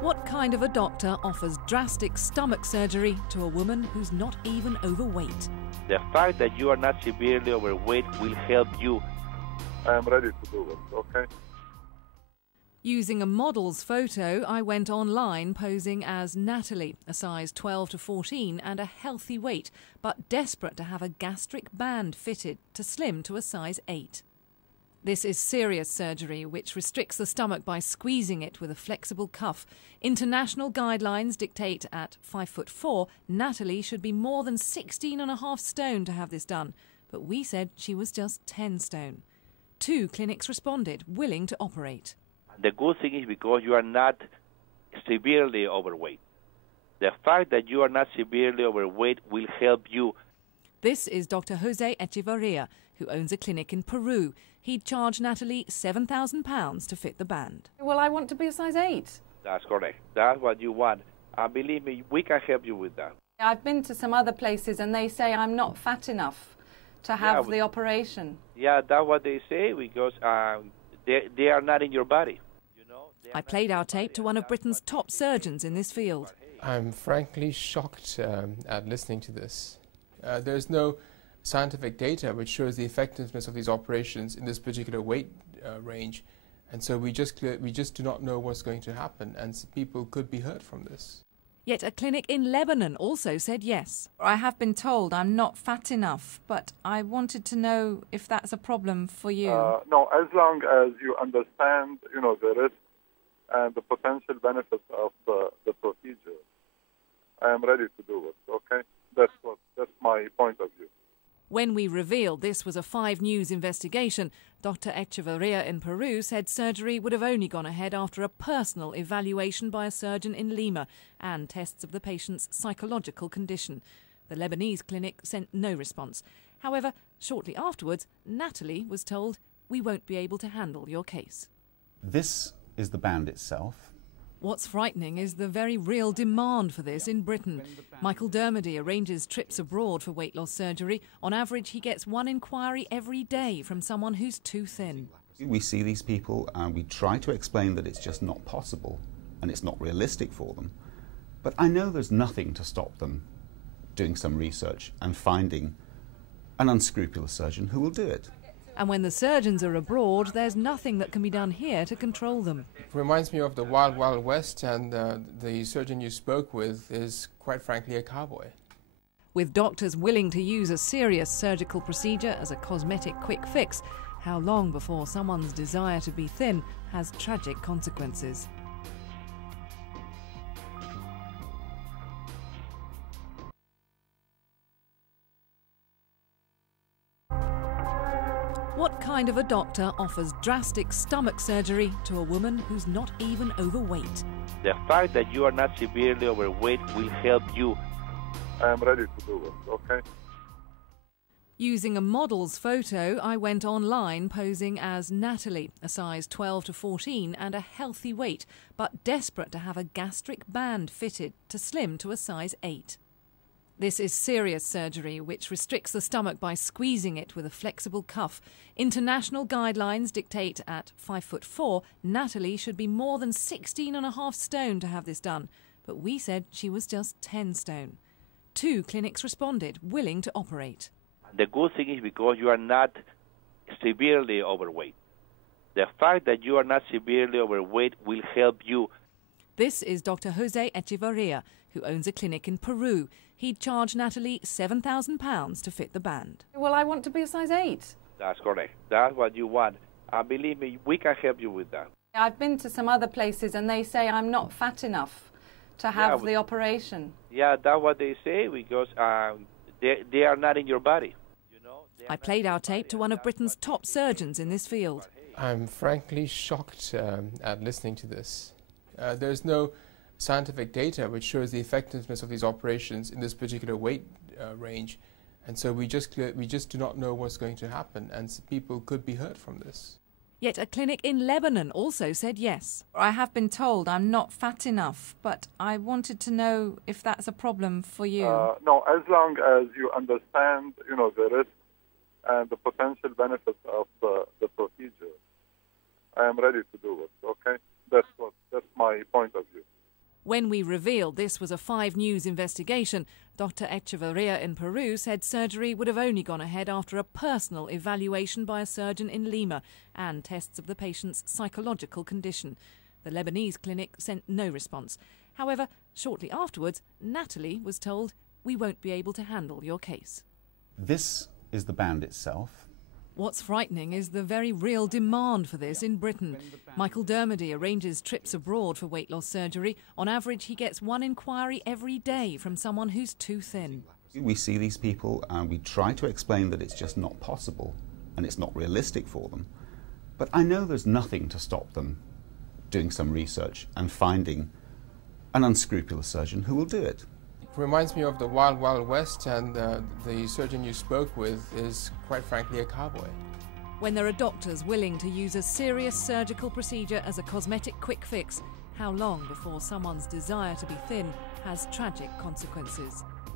What kind of a doctor offers drastic stomach surgery to a woman who's not even overweight? The fact that you are not severely overweight will help you. I am ready to do it, okay? Using a model's photo, I went online posing as Natalie, a size 12 to 14 and a healthy weight, but desperate to have a gastric band fitted to slim to a size 8. This is serious surgery which restricts the stomach by squeezing it with a flexible cuff. International guidelines dictate at 5'4", Natalie should be more than 16.5 stone to have this done, but we said she was just 10 stone. 2 clinics responded, willing to operate. The good thing is because you are not severely overweight. The fact that you are not severely overweight will help you. This is Dr. Jose Echevarria, who owns a clinic in Peru. He'd charged Natalie £7,000 to fit the band. Well, I want to be a size 8. That's correct. That's what you want. And believe me, we can help you with that. I've been to some other places and they say I'm not fat enough to have the operation. Yeah, that's what they say because they are not in your body. I played our tape to one of Britain's top surgeons in this field. I'm frankly shocked at listening to this. There's no scientific data which shows the effectiveness of these operations in this particular weight range, and so we just do not know what's going to happen, and people could be hurt from this. Yet a clinic in Lebanon also said yes. I have been told I'm not fat enough, but I wanted to know if that's a problem for you. No, as long as you understand, the risk and the potential benefits of the procedure, I am ready to do it, okay? That's my point of view. When we revealed this was a 5 News investigation, Dr. Echevarria in Peru said surgery would have only gone ahead after a personal evaluation by a surgeon in Lima and tests of the patient's psychological condition. The Lebanese clinic sent no response. However, shortly afterwards, Natalie was told, "We won't be able to handle your case." This is the band itself. What's frightening is the very real demand for this in Britain. Michael Dermody arranges trips abroad for weight loss surgery. On average, he gets 1 inquiry every day from someone who's too thin. We see these people and we try to explain that it's just not possible and it's not realistic for them. But I know there's nothing to stop them doing some research and finding an unscrupulous surgeon who will do it. And when the surgeons are abroad, there's nothing that can be done here to control them. It reminds me of the Wild Wild West, and the surgeon you spoke with is quite frankly a cowboy. With doctors willing to use a serious surgical procedure as a cosmetic quick fix, how long before someone's desire to be thin has tragic consequences? What kind of a doctor offers drastic stomach surgery to a woman who's not even overweight? The fact that you are not severely overweight will help you. I am ready to do it, okay? Using a model's photo, I went online posing as Natalie, a size 12 to 14 and a healthy weight, but desperate to have a gastric band fitted to slim to a size 8. This is serious surgery which restricts the stomach by squeezing it with a flexible cuff. International guidelines dictate at 5'4", Natalie should be more than 16.5 stone to have this done, but we said she was just 10 stone. 2 clinics responded, willing to operate. The good thing is because you are not severely overweight. The fact that you are not severely overweight will help you. This is Dr. Jose Echevarria, who owns a clinic in Peru. He'd charged Natalie £7,000 to fit the band. Well, I want to be a size 8. That's correct. That's what you want. And believe me, we can help you with that. I've been to some other places and they say I'm not fat enough to have the operation. Yeah, that's what they say because they are not in your body. I played our tape to one of Britain's top surgeons in this field. I'm frankly shocked at listening to this. There's no scientific data which shows the effectiveness of these operations in this particular weight range, and so we just do not know what's going to happen, and people could be hurt from this. Yet a clinic in Lebanon also said yes. I have been told I'm not fat enough, but I wanted to know if that's a problem for you. No, as long as you understand, the risk and the potential benefits of the procedure, I am ready to do it, okay? That's my point of view. When we revealed this was a 5 News investigation, Dr. Echeverria in Peru said surgery would have only gone ahead after a personal evaluation by a surgeon in Lima and tests of the patient's psychological condition. The Lebanese clinic sent no response. However, shortly afterwards, Natalie was told, "We won't be able to handle your case." This is the band itself. What's frightening is the very real demand for this in Britain. Michael Dermody arranges trips abroad for weight loss surgery. On average, he gets 1 inquiry every day from someone who's too thin. We see these people and we try to explain that it's just not possible and it's not realistic for them. But I know there's nothing to stop them doing some research and finding an unscrupulous surgeon who will do it. It reminds me of the Wild Wild West, and the surgeon you spoke with is quite frankly a cowboy. When there are doctors willing to use a serious surgical procedure as a cosmetic quick fix, how long before someone's desire to be thin has tragic consequences?